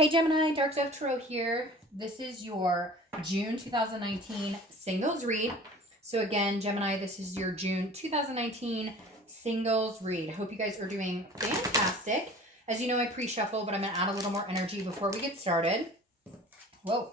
Hey Gemini, Dark Dove Tarot here. This is your June 2019 singles read. So again, Gemini, this is your June 2019 singles read. Hope you guys are doing fantastic. As you know, I pre-shuffle, but I'm going to add a little more energy before we get started. Whoa.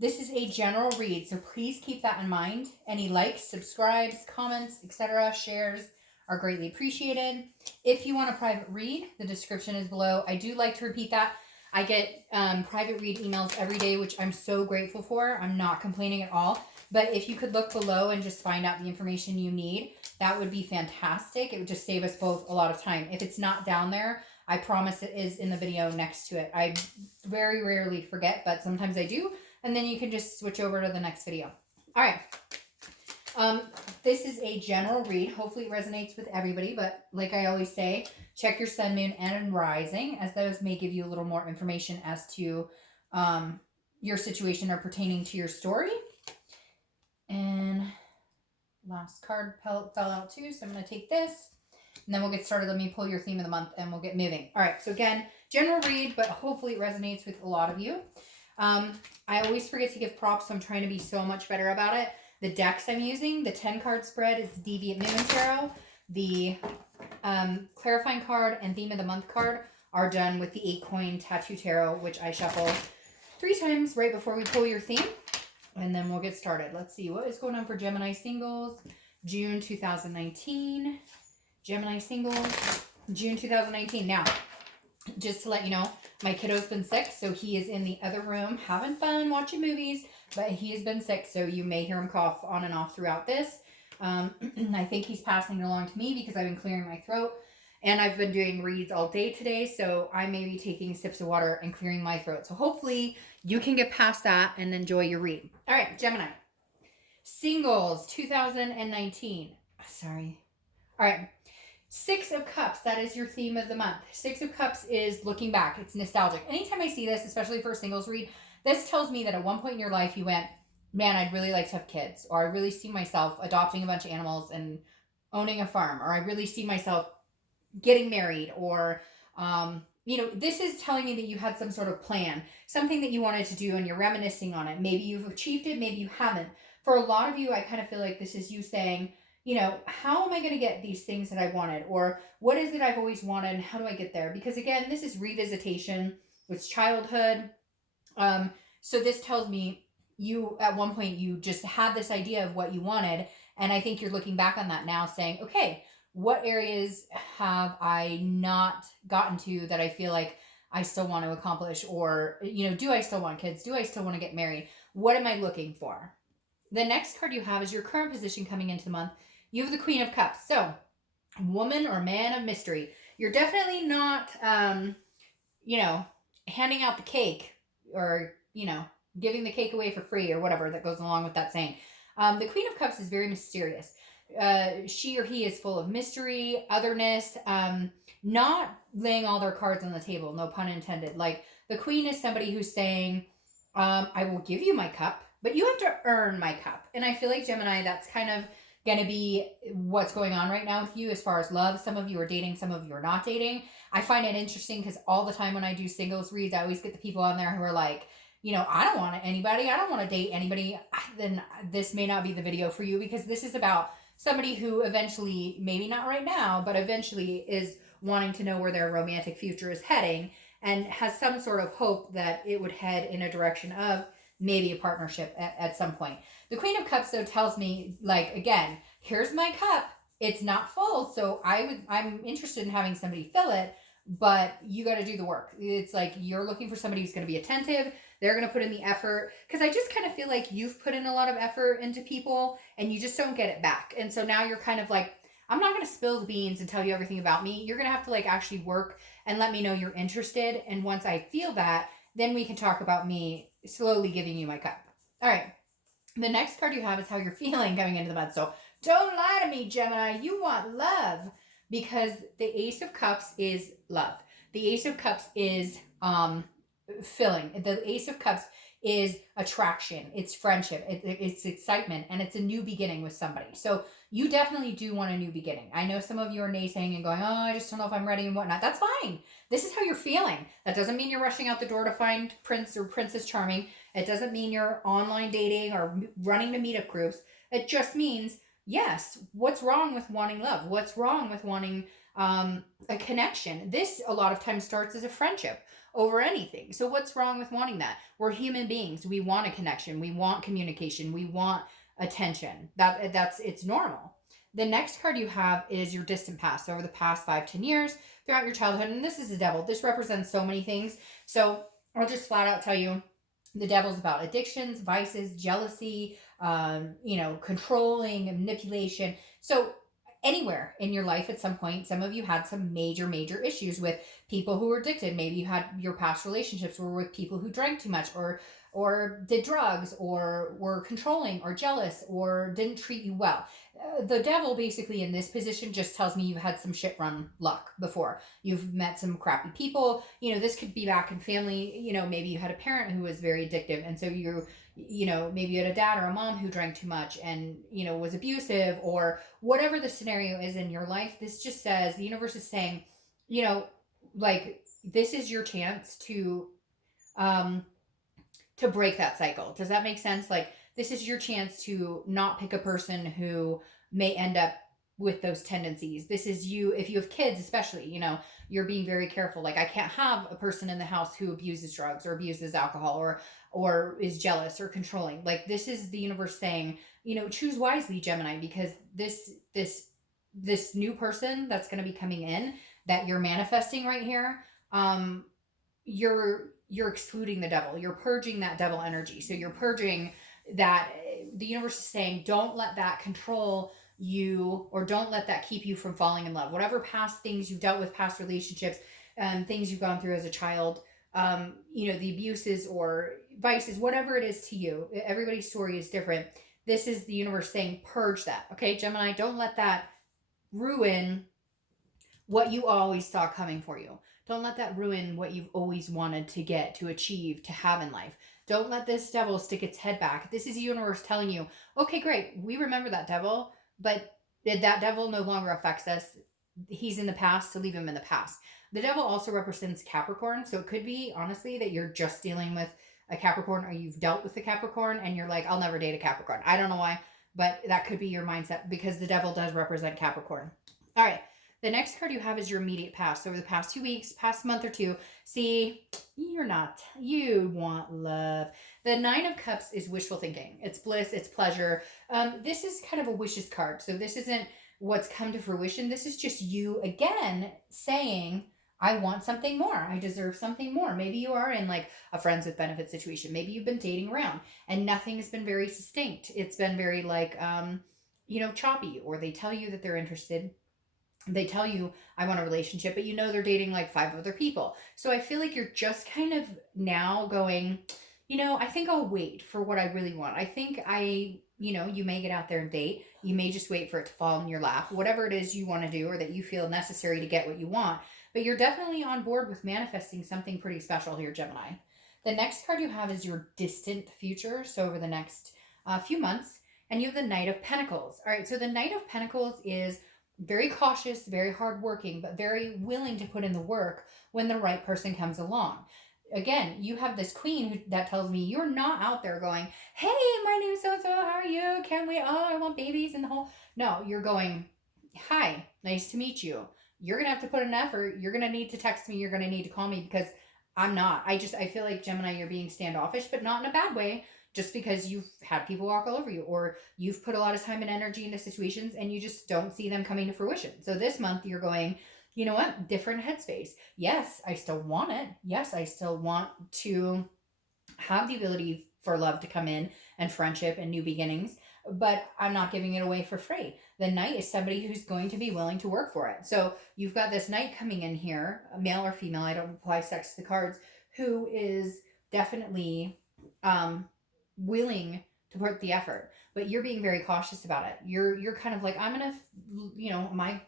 This is a general read, so please keep that in mind. Any likes, subscribes, comments, etc., shares are greatly appreciated. If you want a private read, the description is below. I do like to repeat that. I get private read emails every day, which I'm so grateful for. I'm not complaining at all. But if you could look below and just find out the information you need, that would be fantastic. It would just save us both a lot of time. If it's not down there, I promise it is in the video next to it. I very rarely forget, but sometimes I do. And then you can just switch over to the next video. All right. This is a general read. Hopefully it resonates with everybody, but like I always say, check your sun, moon, and rising, as those may give you a little more information as to your situation or pertaining to your story. And last card fell out too, so I'm going to take this, and then we'll get started. Let me pull your theme of the month, and we'll get moving. All right, so again, general read, but hopefully it resonates with a lot of you. I always forget to give props, so I'm trying to be so much better about it. The decks I'm using, the 10-card spread is Deviant Moon Tarot. The clarifying card and theme of the month card are done with the 8-coin Tattoo Tarot, which I shuffle 3 times right before we pull your theme. And then we'll get started. Let's see what is going on for Gemini singles. June 2019. Gemini singles, June 2019. Now, just to let you know, my kiddo's been sick, so he is in the other room having fun watching movies. But he has been sick, so you may hear him cough on and off throughout this. I think he's passing it along to me because I've been clearing my throat. And I've been doing reads all day today, so I may be taking sips of water and clearing my throat. So hopefully you can get past that and enjoy your read. All right, Gemini. Singles, 2019. Sorry. All right. 6 of Cups, that is your theme of the month. 6 of Cups is looking back. It's nostalgic. Anytime I see this, especially for a singles read, this tells me that at one point in your life you went, man, I'd really like to have kids. Or I really see myself adopting a bunch of animals and owning a farm. Or I really see myself getting married. Or, this is telling me that you had some sort of plan. Something that you wanted to do and you're reminiscing on it. Maybe you've achieved it. Maybe you haven't. For a lot of you, I kind of feel like this is you saying, how am I going to get these things that I wanted? Or what is it I've always wanted and how do I get there? Because again, this is revisitation with childhood. So this tells me you, at one point, you just had this idea of what you wanted. And I think you're looking back on that now saying, okay, what areas have I not gotten to that I feel like I still want to accomplish? Or, do I still want kids? Do I still want to get married? What am I looking for? The next card you have is your current position coming into the month. You have the Queen of Cups. So, woman or man of mystery. You're definitely not, handing out the cake or, giving the cake away for free or whatever that goes along with that saying. The Queen of Cups is very mysterious. She or he is full of mystery, otherness, not laying all their cards on the table, no pun intended. Like, the Queen is somebody who's saying, I will give you my cup, but you have to earn my cup. And I feel like, Gemini, that's kind of going to be what's going on right now with you as far as love. Some of you are dating, some of you are not dating. I find it interesting because all the time when I do singles reads, I always get the people on there who are like, I don't want anybody. I don't want to date anybody. Then this may not be the video for you, because this is about somebody who eventually, maybe not right now, but eventually is wanting to know where their romantic future is heading and has some sort of hope that it would head in a direction of maybe a partnership at some point. The Queen of Cups, though, tells me, like, again, here's my cup. It's not full, so I'm interested in having somebody fill it, but you got to do the work. It's like you're looking for somebody who's going to be attentive. They're going to put in the effort, because I just kind of feel like you've put in a lot of effort into people and you just don't get it back. And so now you're kind of like, I'm not going to spill the beans and tell you everything about me. You're going to have to actually work and let me know you're interested. And once I feel that, then we can talk about me slowly giving you my cup. All right. The next card you have is how you're feeling coming into the month. So don't lie to me, Gemini. You want love, because the Ace of Cups is love. The Ace of Cups is filling. The Ace of Cups is attraction, it's friendship, it's excitement, and it's a new beginning with somebody. So you definitely do want a new beginning. I know some of you are naysaying and going, oh, I just don't know if I'm ready and whatnot. That's fine. This is how you're feeling. That doesn't mean you're rushing out the door to find Prince or Princess Charming. It doesn't mean you're online dating or running to meetup groups. It just means, yes, what's wrong with wanting love? What's wrong with wanting a connection? This a lot of times starts as a friendship over anything. So what's wrong with wanting that? We're human beings. We want a connection. We want communication. We want attention. It's normal. The next card you have is your distant past. So over the past 5-10 years throughout your childhood, and this is the devil. This represents so many things. So I'll just flat out tell you, the devil's about addictions, vices, jealousy, controlling, manipulation. So anywhere in your life at some point, some of you had some major issues with people who were addicted. Maybe you had your past relationships were with people who drank too much or did drugs or were controlling or jealous or didn't treat you well. The devil basically in this position just tells me you've had some shit run luck before. You've met some crappy people. This could be back in family. Maybe you had a parent who was very addictive. And so maybe you had a dad or a mom who drank too much and, was abusive, or whatever the scenario is in your life. This just says, the universe is saying, this is your chance to break that cycle. Does that make sense? This is your chance to not pick a person who may end up with those tendencies. This is you, if you have kids, especially, you're being very careful. I can't have a person in the house who abuses drugs or abuses alcohol or is jealous or controlling. This is the universe saying, choose wisely, Gemini, because this new person that's going to be coming in that you're manifesting right here, you're excluding the devil. You're purging that devil energy. So you're purging that. The universe is saying, don't let that control you, or don't let that keep you from falling in love. Whatever past things you've dealt with, past relationships, things you've gone through as a child, the abuses or vices, whatever it is to you, everybody's story is different. This is the universe saying, purge that. Okay, Gemini, don't let that ruin what you always saw coming for you. Don't let that ruin what you've always wanted to get, to achieve, to have in life. Don't let this devil stick its head back. This is the universe telling you, okay, great, we remember that devil, but that devil no longer affects us. He's in the past, so leave him in the past. The devil also represents Capricorn, so it could be, honestly, that you're just dealing with a Capricorn, or you've dealt with a Capricorn, and you're like, I'll never date a Capricorn. I don't know why, but that could be your mindset, because the devil does represent Capricorn. All right. The next card you have is your immediate past. Over the past 2 weeks, past month or two, see, you want love. The 9 of Cups is wishful thinking. It's bliss, it's pleasure. This is kind of a wishes card. So this isn't what's come to fruition. This is just you, again, saying, I want something more. I deserve something more. Maybe you are in a friends with benefits situation. Maybe you've been dating around and nothing has been very succinct. It's been very choppy, or they tell you that they're interested. They tell you, I want a relationship, but they're dating 5 other people. So I feel like you're just kind of now going, I think I'll wait for what I really want. I think you may get out there and date. You may just wait for it to fall in your lap, whatever it is you want to do or that you feel necessary to get what you want. But you're definitely on board with manifesting something pretty special here, Gemini. The next card you have is your distant future. So over the next few months, and you have the Knight of Pentacles. All right. So the Knight of Pentacles is very cautious, very hardworking, but very willing to put in the work when the right person comes along. Again, you have this queen that tells me you're not out there going, hey, my name is so-and-so, how are you? Can't wait. Oh, I want babies and the whole. No, you're going, hi, nice to meet you. You're going to have to put in effort. You're going to need to text me. You're going to need to call me, because I'm not. I feel like, Gemini, you're being standoffish, but not in a bad way. Just because you've had people walk all over you, or you've put a lot of time and energy into situations and you just don't see them coming to fruition. So this month you're going, you know what? Different headspace. Yes, I still want it. Yes, I still want to have the ability for love to come in and friendship and new beginnings, but I'm not giving it away for free. The Knight is somebody who's going to be willing to work for it. So you've got this Knight coming in here, male or female, I don't apply sex to the cards, who is definitely willing to put the effort, but you're being very cautious about it. You're kind of like, I'm gonna,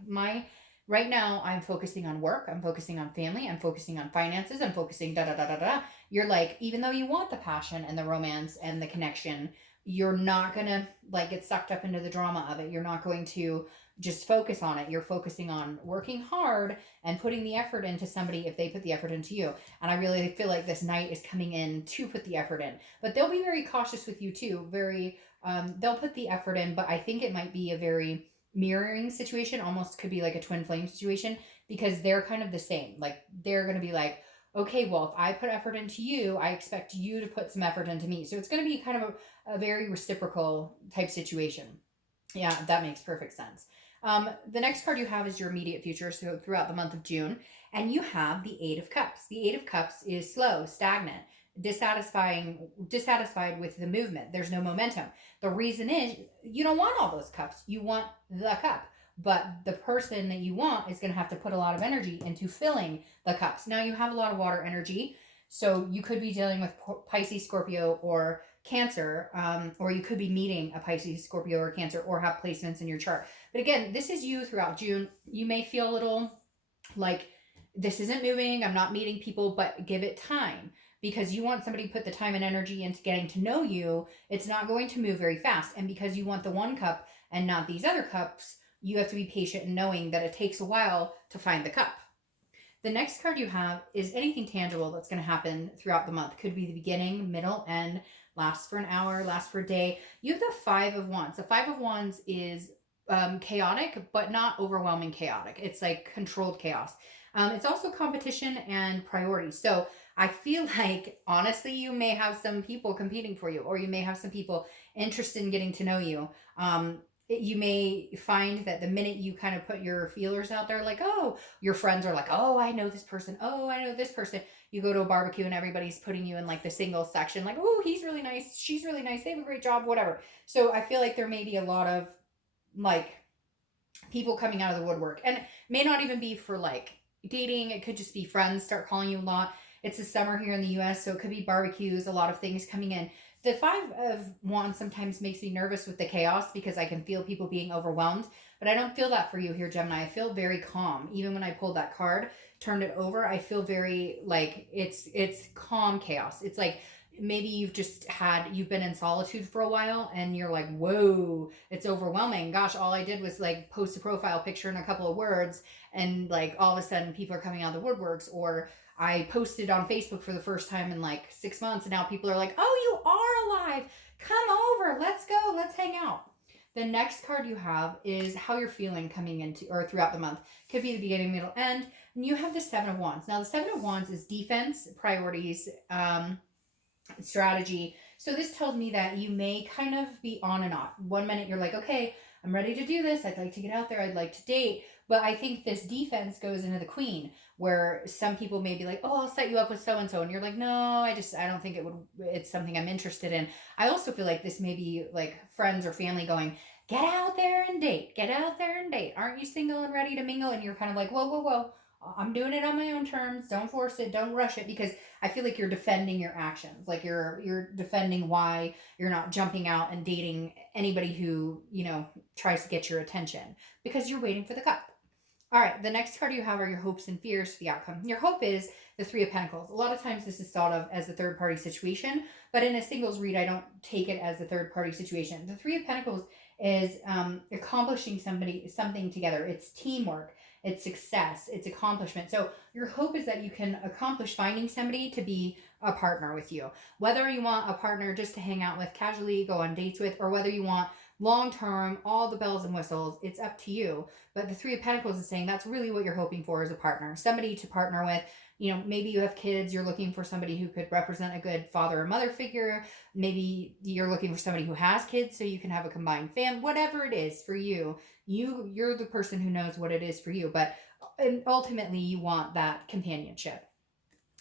my Right now, I'm focusing on work. I'm focusing on family. I'm focusing on finances. I'm focusing da da da da da. You're like, even though you want the passion and the romance and the connection, you're not going to like get sucked up into the drama of it. You're not going to just focus on it. You're focusing on working hard and putting the effort into somebody if they put the effort into you. And I really feel like this knight is coming in to put the effort in. But they'll be very cautious with you too. They'll put the effort in, but I think it might be a very mirroring situation, almost could be like a twin flame situation, because they're kind of the same. Like they're going to be like, okay, well, if I put effort into you, I expect you to put some effort into me. So it's going to be kind of a very reciprocal type situation. Yeah, that makes perfect sense. The next card you have is your immediate future, so throughout the month of June, and you have the Eight of Cups. The Eight of Cups is slow, stagnant, dissatisfied with the movement. There's no momentum. The reason is you don't want all those cups. You want the cup. But the person that you want is going to have to put a lot of energy into filling the cups. Now you have a lot of water energy, so you could be dealing with Pisces, Scorpio, or Cancer, or you could be meeting a Pisces, Scorpio, or Cancer, or have placements in your chart. But again, this is you throughout June. You may feel a little like this isn't moving, I'm not meeting people, but give it time because you want somebody to put the time and energy into getting to know you. It's not going to move very fast. And because you want the one cup and not these other cups, you have to be patient and knowing that it takes a while to find the cup. The next card you have is anything tangible that's going to happen throughout the month. Could be the beginning, middle, end, lasts for an hour, lasts for a day. You have the Five of Wands. The Five of Wands is chaotic, but not overwhelming chaotic. It's like controlled chaos. It's also competition and priorities. So I feel like, honestly, you may have some people competing for you, or you may have some people interested in getting to know you. You may find that the minute you kind of put your feelers out there, like, oh, your friends are like, oh, I know this person. Oh, I know this person. You go to a barbecue and everybody's putting you in like the single section, like, oh, he's really nice. She's really nice. They have a great job, whatever. So I feel like there may be a lot of like people coming out of the woodwork, and it may not even be for like dating. It could just be friends start calling you a lot. It's the summer here in the US, so it could be barbecues, a lot of things coming in. The Five of Wands sometimes makes me nervous with the chaos because I can feel people being overwhelmed, but I don't feel that for you here, Gemini. I feel very calm. Even when I pulled that card, turned it over, I feel very like it's calm chaos. It's like maybe you've been in solitude for a while and you're like, whoa, it's overwhelming. Gosh, all I did was like post a profile picture and a couple of words, and like all of a sudden people are coming out of the woodworks. Or I posted on Facebook for the first time in like 6 months, and now people are like, oh, you are alive. Come over. Let's go. Let's hang out. The next card you have is how you're feeling coming into or throughout the month. Could be the beginning, middle, end. And you have the Seven of Wands. Now, the Seven of Wands is defense, priorities, strategy. So this tells me that you may kind of be on and off. 1 minute you're like, okay, I'm ready to do this. I'd like to get out there. I'd like to date. But I think this defense goes into the Queen, where some people may be like, oh, I'll set you up with so-and-so. And you're like, no, I don't think it's something I'm interested in. I also feel like this may be like friends or family going, get out there and date. Get out there and date. Aren't you single and ready to mingle? And you're kind of like, whoa, whoa, whoa. I'm doing it on my own terms. Don't force it. Don't rush it, because I feel like you're defending your actions. Like you're defending why you're not jumping out and dating anybody who, tries to get your attention, because you're waiting for the cup. All right, the next card you have are your hopes and fears for the outcome. Your hope is the Three of Pentacles. A lot of times this is thought of as a third party situation, but in a singles read, I don't take it as a third party situation. The Three of Pentacles is accomplishing something together. It's teamwork. It's success, it's accomplishment. So your hope is that you can accomplish finding somebody to be a partner with you. Whether you want a partner just to hang out with casually, go on dates with, or whether you want long-term, all the bells and whistles, it's up to you. But the Three of Pentacles is saying that's really what you're hoping for as a partner. Somebody to partner with. Maybe you have kids, you're looking for somebody who could represent a good father or mother figure. Maybe you're looking for somebody who has kids so you can have a combined family. Whatever it is for you, you're the person who knows what it is for you. But ultimately, you want that companionship.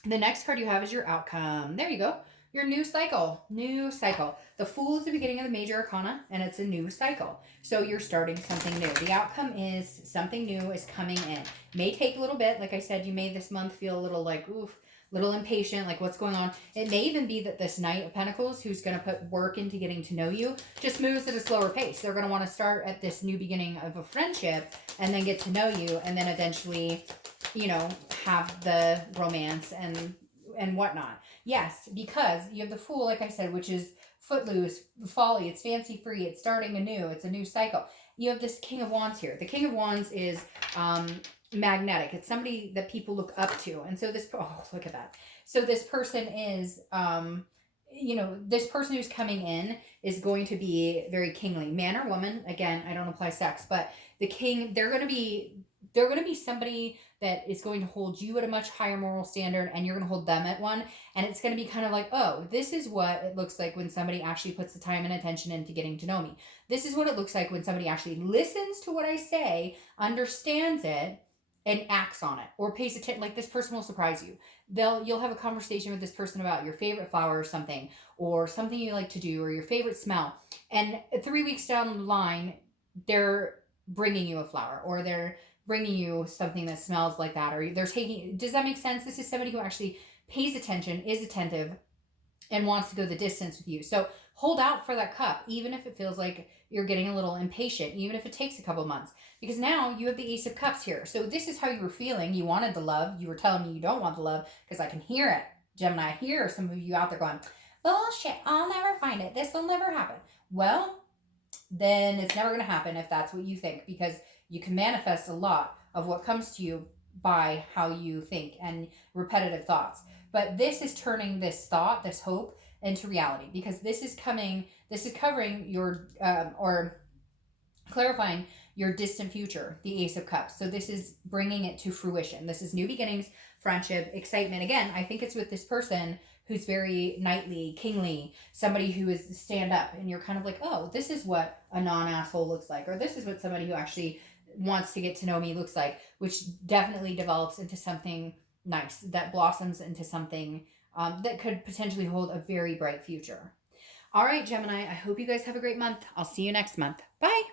The next card you have is your outcome. There you go. your new cycle. The Fool is the beginning of the major arcana, and it's a new cycle. So you're starting something new. The outcome is something new is coming in. May take a little bit. Like I said, you may this month feel a little like, oof, little impatient, like what's going on. It may even be that this Knight of Pentacles, who's going to put work into getting to know you, just moves at a slower pace. They're going to want to start at this new beginning of a friendship and then get to know you, and then eventually, you know, have the romance and whatnot. Yes, because you have the Fool, like I said, which is footloose, folly, it's fancy free, it's starting anew, it's a new cycle. You have this King of Wands here. The King of Wands is magnetic. It's somebody that people look up to. And so this, oh, look at that. So this person is, you know, this person who's coming in is going to be very kingly. Man or woman, again, I don't apply sex, but the king, they're going to be somebody that is going to hold you at a much higher moral standard, and you're going to hold them at one. And it's going to be kind of like, oh, this is what it looks like when somebody actually puts the time and attention into getting to know me. This is what it looks like when somebody actually listens to what I say, understands it, and acts on it, or pays attention. Like, this person will surprise you. You'll have a conversation with this person about your favorite flower or something you like to do, or your favorite smell. And 3 weeks down the line, they're bringing you a flower, or they're bringing you something that smells like that, or they're taking, does that make sense? This is somebody who actually pays attention, is attentive, and wants to go the distance with you. So hold out for that cup, even if it feels like you're getting a little impatient, even if it takes a couple months, because now you have the Ace of Cups here. So this is how you were feeling. You wanted the love. You were telling me you don't want the love, because I can hear it. Gemini, I hear some of you out there going, bullshit, I'll never find it. This will never happen. Well, then it's never going to happen if that's what you think, because you can manifest a lot of what comes to you by how you think and repetitive thoughts. But this is turning this thought, this hope, into reality, because this is covering your, or clarifying your distant future, the Ace of Cups. So this is bringing it to fruition. This is new beginnings, friendship, excitement. Again, I think it's with this person who's very knightly, kingly, somebody who is stand up, and you're kind of like, oh, this is what a non-asshole looks like, or this is what somebody who actually wants to get to know me looks like, which definitely develops into something nice, that blossoms into something that could potentially hold a very bright future. All right, Gemini, I hope you guys have a great month. I'll see you next month. Bye.